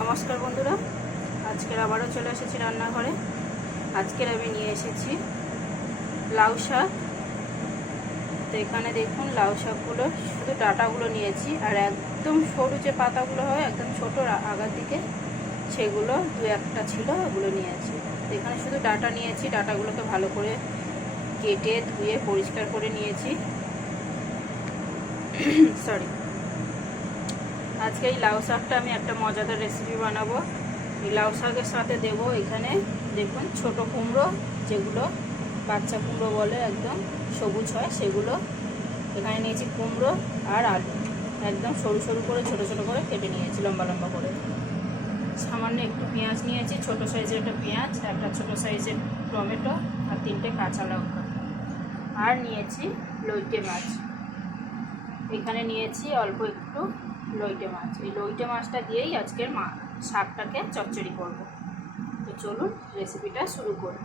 নমস্কার বন্ধুরা, আজকের আবারও চলে এসেছি রান্নাঘরে। আজকের আমি নিয়ে এসেছি লাউ শাক। তো এখানে দেখুন লাউ শাকগুলো শুধু ডাঁটাগুলো নিয়েছি, আর একদম সরু যে পাতাগুলো হয় একদম ছোটো আগার দিকে সেগুলো দু একটা ছিল, ওগুলো নিয়েছি। তো এখানে শুধু ডাঁটা নিয়েছি, ডাঁটাগুলোকে ভালো করে কেটে ধুয়ে পরিষ্কার করে নিয়েছি। সরি, আজকে এই লাউ শাকটা আমি একটা মজাদার রেসিপি বানাবো। এই লাউ শাকের সাথে দেবো এখানে দেখুন ছোট কুমড়ো, যেগুলো বাচ্চা কুমড়ো বলে, একদম সবুজ হয় সেগুলো। এখানে নিয়েছি কুমড়ো আর আলু, একদম সরু সরু করে ছোট ছোট করে কেটে নিয়েছি, লম্বা লম্বা করে। সামান্য একটু পেঁয়াজ নিয়েছি, ছোট সাইজের একটা পেঁয়াজ, একটা ছোট সাইজের টমেটো আর 3টে কাঁচা লঙ্কা। আর নিয়েছি লইটে মাছ, এখানে নিয়েছি অল্প একটু লইটে মাছ। এই লইটে মাছটা দিয়েই আজকের শাকটাকে চচ্চড়ি করব। তো চলুন রেসিপিটা শুরু করি।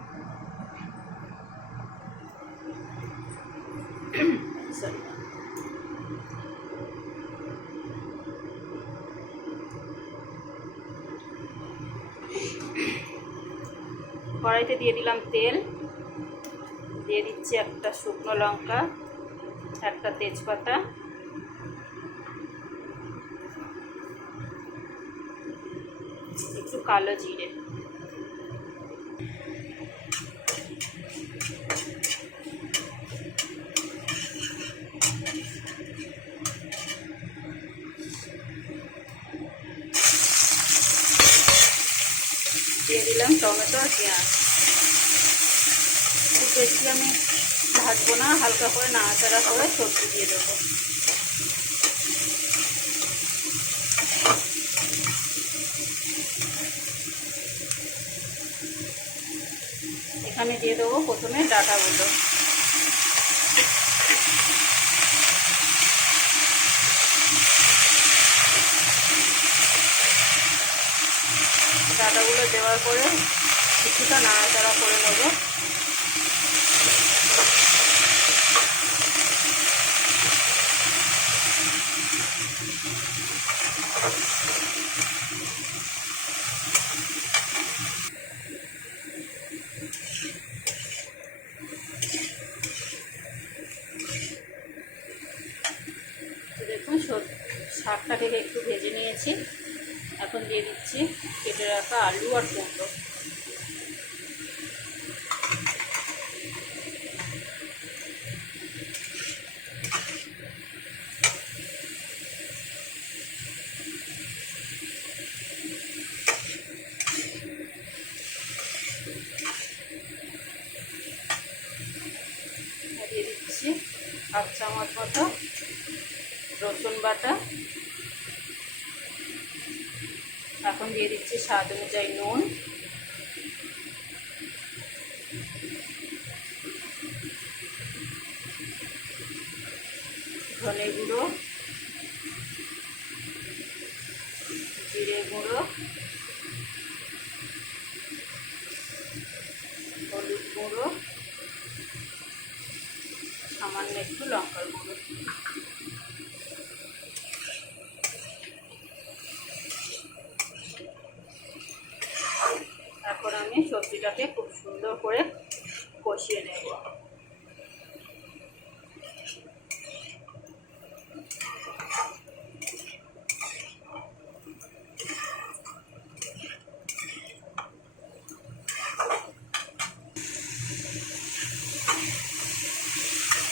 কড়াইতে দিয়ে দিলাম তেল, দিয়ে দিচ্ছি একটা শুকনো লঙ্কা, একটা তেজপাতা, একটু কালো জিরে, দিয়ে দিলাম টমেটো আর পেঁয়াজ। খুব বেশি আমি ভাজবো না, হালকা করে নাড়াচাড়া করে সবজি দিয়ে দেবো। এখানে দিয়ে দেবো প্রথমে ডাঁটাগুলো। ডাঁটাগুলো দেওয়ার পরে কিছুটা নাড়াচাড়া করে নেবো। দেখুন শাকটাকে একটু ভেজে নিয়েছি, এখন দিয়ে দিচ্ছি কেটে রাখা আলু আর কুমড়ো। দিয়ে দিচ্ছি 1 চামচ মতো রসুন বাটা। এখন দিয়ে দিচ্ছি স্বাদ অনুযায়ী নুন, ধনে গুঁড়ো, জিরে গুঁড়ো, হলুদ গুঁড়ো, সামান্য একটু লঙ্কার গুঁড়ো। এখন আমি সবজিটাকে খুব সুন্দর করে কষিয়ে নেব।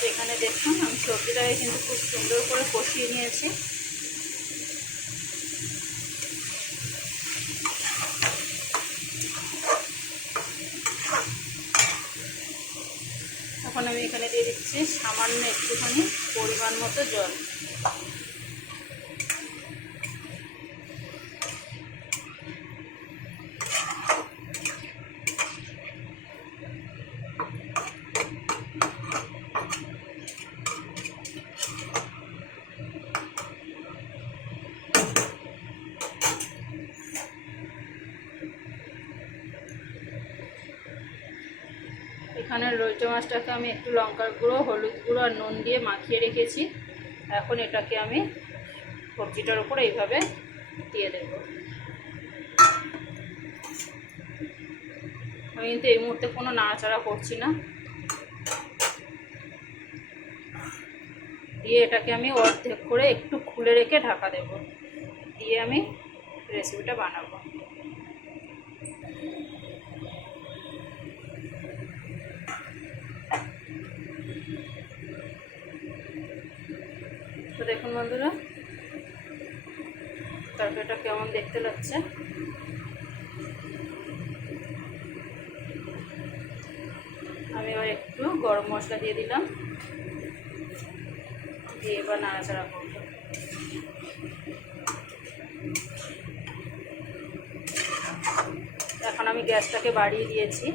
এখানে দেখুন আমি সবজিটাকে কিন্তু খুব সুন্দর করে কষিয়ে নিয়েছি। এখন আমি এখানে দিয়ে দিচ্ছি সামান্য একটুখানি পরিমাণ মতো জল। এখানে লইটে মাছটাকে আমি একটু লঙ্কার গুঁড়ো, হলুদ গুঁড়ো আর নুন দিয়ে মাখিয়ে রেখেছি। এখন এটাকে আমি সবজিটার উপর এইভাবে দিয়ে দেব। আমি কিন্তু এই মুহূর্তে কোনো নাড়াচাড়া করছি না। দিয়ে এটাকে আমি অর্ধেক করে একটু খুলে রেখে ঢাকা দেব, দিয়ে আমি রেসিপিটা বানাবো। তো দেখুন বন্ধুরা তরকারিটা কেমন দেখতে লাগছে। আমি এবার একটু গরম মশলা দিয়ে দিলাম, দিয়ে এবার নাড়াচাড়া করব। এখন আমি গ্যাসটাকে বাড়িয়ে দিয়েছি।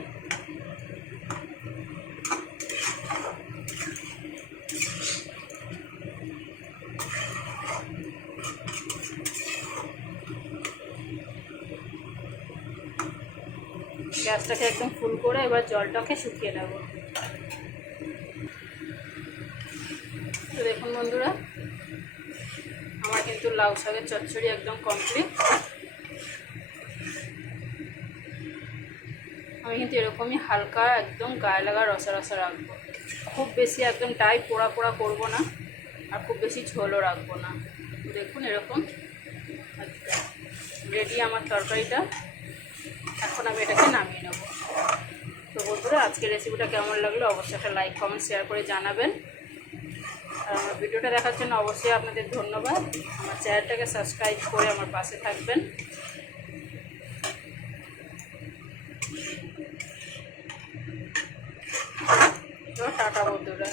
গ্যাসটাকে একদম ফুল করে এবার জলটাকে শুকিয়ে নেব। তো দেখুন বন্ধুরা আমার কিন্তু লাউ শাকের চচ্চড়ি একদম কমপ্লিট। আমি কিন্তু এরকমই হালকা একদম গায়ে লাগা রসা রসা রাখবো, খুব বেশি একদম টাইট পোড়া পোড়া করবো না, আর খুব বেশি ঝোলও রাখবো না। দেখুন এরকম রেডি আমার তরকারিটা। এখন আমি এটাকে নামিয়ে নেব। তো বন্ধুরা আজকের রেসিপিটা কেমন লাগলো অবশ্যই একটা লাইক কমেন্ট শেয়ার করে জানাবেন। আর আমার ভিডিওটা দেখার জন্য অবশ্যই আপনাদের ধন্যবাদ। আমার চ্যানেলটাকে সাবস্ক্রাইব করে আমার পাশে থাকবেন। তো টাটা বন্ধুরা।